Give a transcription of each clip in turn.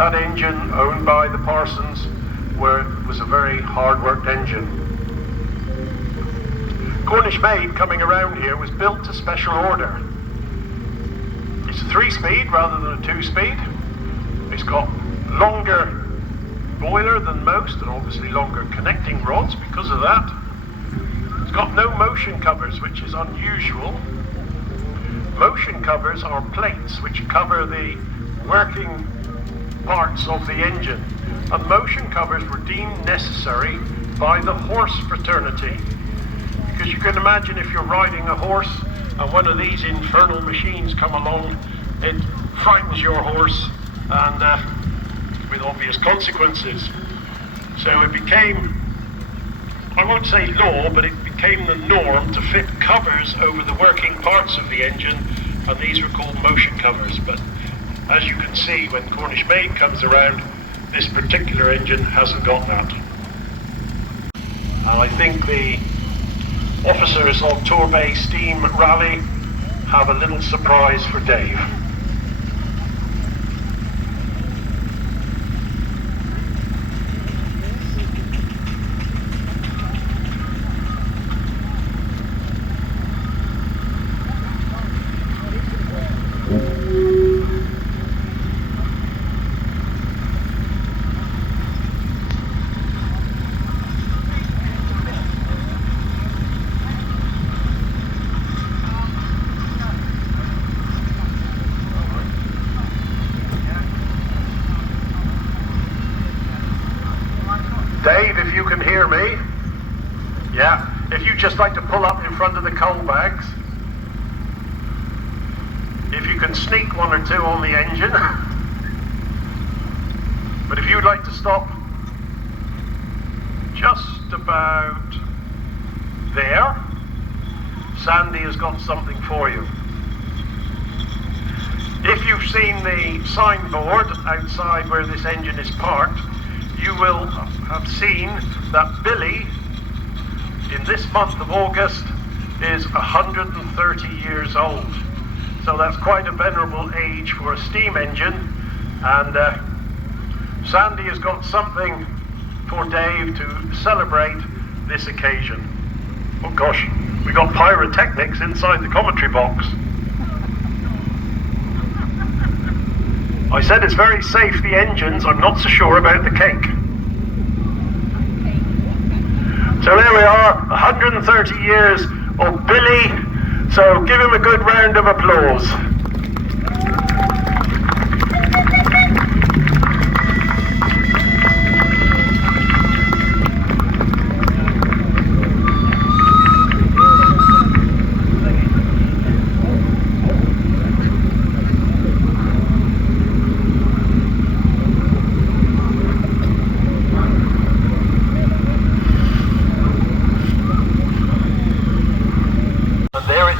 that engine owned by the Parsons was a very hard-worked engine. Cornish Maid coming around here was built to special order. It's a 3-speed rather than a 2-speed. It's got longer boiler than most and obviously longer connecting rods because of that. It's got no motion covers, which is unusual. Motion covers are plates which cover the working parts of the engine, and motion covers were deemed necessary by the horse fraternity, because you can imagine if you're riding a horse and one of these infernal machines come along, it frightens your horse, and with obvious consequences. So it became, I won't say law, but it became the norm to fit covers over the working parts of the engine, and these were called motion covers. But as you can see, when Cornish Maid comes around, this particular engine hasn't got that. And I think the officers of Torbay Steam Rally have a little surprise for Dave. Dave, if you can hear me, yeah, if you'd just like to pull up in front of the coal bags, if you can sneak one or two on the engine, but if you'd like to stop just about there, Sandy has got something for you. If you've seen the signboard outside where this engine is parked, you will have seen that Billie, in this month of August, is 130 years old. So that's quite a venerable age for a steam engine, and Sandy has got something for Dave to celebrate this occasion. Oh gosh, we got pyrotechnics inside the commentary box. I said it's very safe, the engines. I'm not so sure about the cake. So there we are, 130 years of Billie. So give him a good round of applause.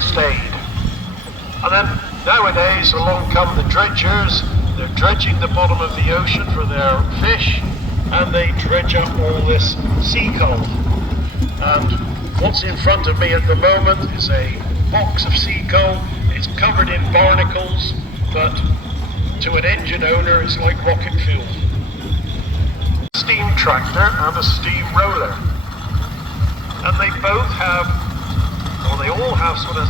Stayed. And then nowadays along come the dredgers. They're dredging the bottom of the ocean for their fish, and they dredge up all this sea coal. And what's in front of me at the moment is a box of sea coal. It's covered in barnacles, but to an engine owner it's like rocket fuel. Steam tractor and a steam roller, and they both have, well, they all have sort of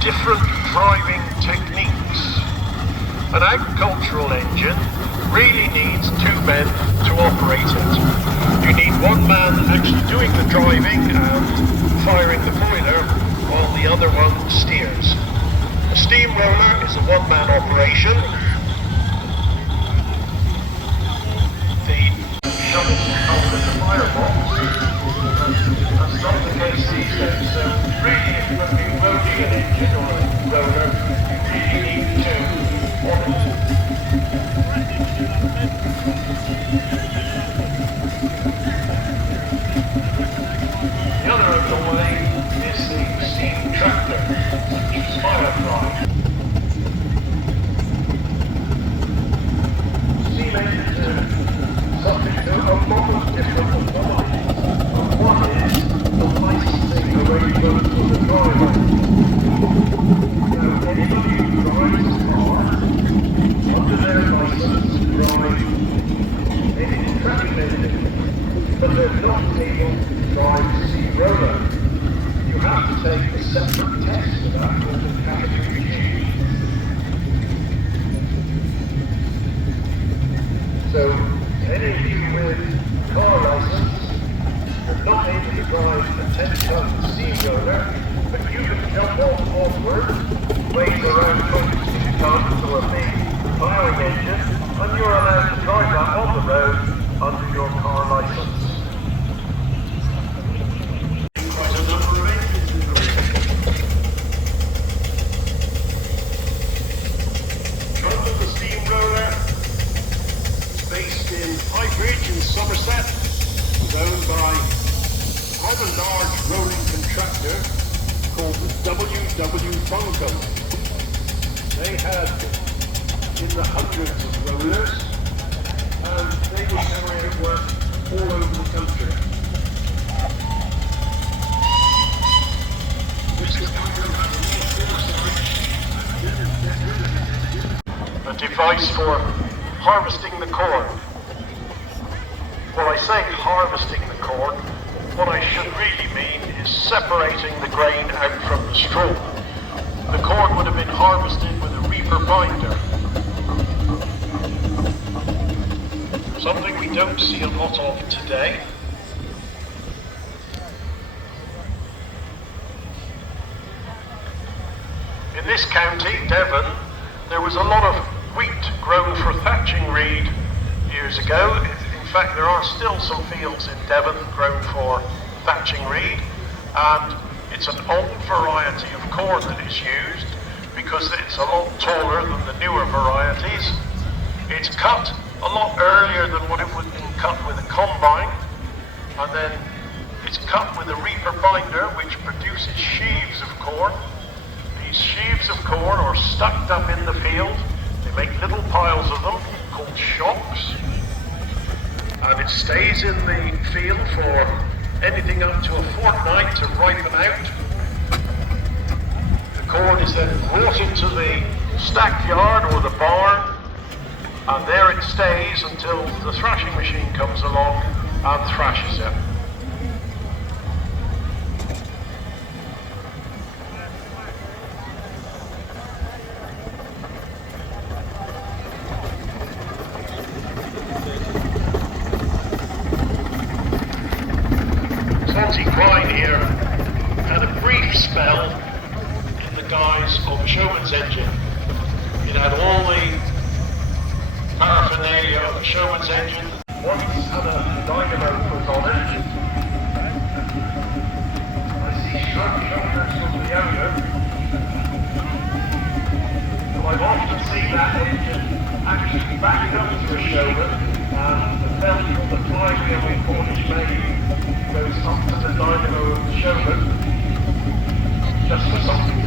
different driving techniques. An agricultural engine really needs two men to operate it. You need one man actually doing the driving and firing the boiler, while the other one steers. A steam roller is a one-man operation. The shovel comes in the firebox. That's not the case these days, so really if you're going to be loading an engine or a roller, you really need two on it. The other of the way is the steam tractor, which is Firefly. Steam engines are subject to a lot of different authorities. One is the licensing arrangement for the driver. So anybody who drives a car able to drive steam roller. You have to take a separate test for that with the category G. So, any of you with car license, you're not able to drive a 10-ton steam roller, but you can jump off Onward, weigh around 22 tons or a big firing engine, and you're allowed to drive that on the road under your car license. Quite a number of engines in the region. Trundle the steamroller is based in Highbridge in Somerset, is owned by quite a large rolling contractor called W. Bunkum. They had in the hundreds of rollers, and they would carry out work all over the country. A device for harvesting the corn. When I say harvesting the corn, what I should really mean is separating the grain out from the straw. The corn would have been harvested with a reaper binder. Something we don't see a lot of today. In this county, Devon, there was a lot of wheat grown for thatching reed years ago. In fact, there are still some fields in Devon grown for thatching reed, and it's an old variety of corn that is used because it's a lot taller than the newer varieties. It's cut a lot earlier than what it would have been cut with a combine, and then it's cut with a reaper binder which produces sheaves of corn. These sheaves of corn are stacked up in the field. They make little piles of them called shocks, and it stays in the field for anything up to a fortnight to ripen out. The corn is then brought into the stack yard or the barn, and there it stays until the thrashing machine comes along and thrashes it. Here had a brief spell in the guise of a showman's engine. It had all the paraphernalia of a showman's engine. Once had a dynamo put on it. I see shrug shoulders from the owner. So I've often seen that engine actually backed up to a showman, and the belt of the flywheel in Cornish Maid goes up to the dynamo of the showman, just for something